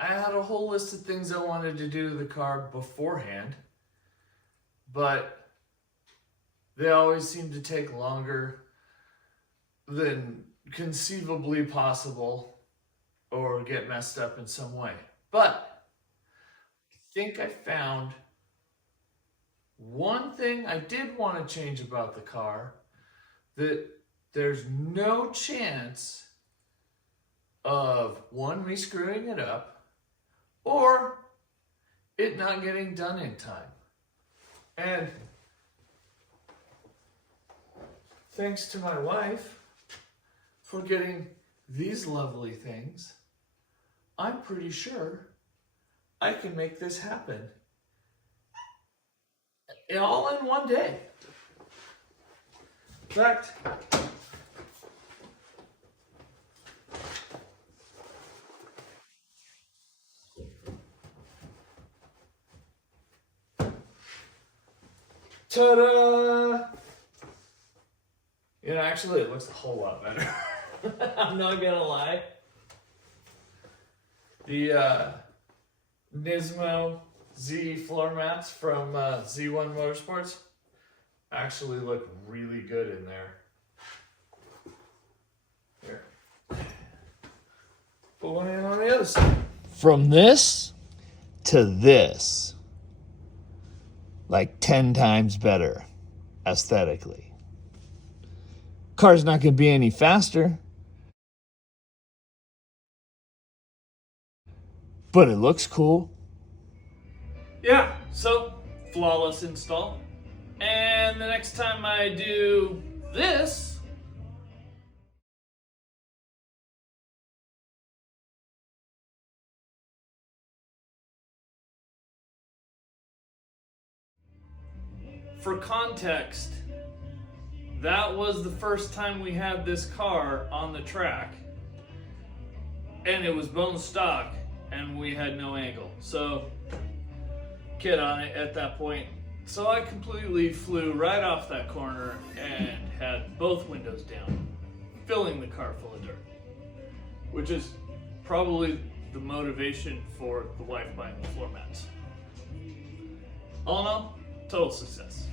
I had a whole list of things I wanted to do to the car beforehand, but they always seem to take longer than conceivably possible or get messed up in some way. But I think I found one thing I did want to change about the car that there's no chance of one, me screwing it up, or it not getting done in time. And thanks to my wife for getting these lovely things, I'm pretty sure I can make this happen. All in one day. In fact, ta-da! Actually, it looks a whole lot better. I'm not gonna lie. The Nismo Z floor mats from Z1 Motorsports actually look really good in there. Here. Put one in on the other side. From this to this. Like 10 times better aesthetically. Car's not going to be any faster, but it looks cool. Yeah, so flawless install. And the next time I do this, for context, that was the first time we had this car on the track, and it was bone stock, and we had no angle. So, kid on it at that point. So I completely flew right off that corner and had both windows down, filling the car full of dirt, which is probably the motivation for the wife buying the floor mats. All in all, total success.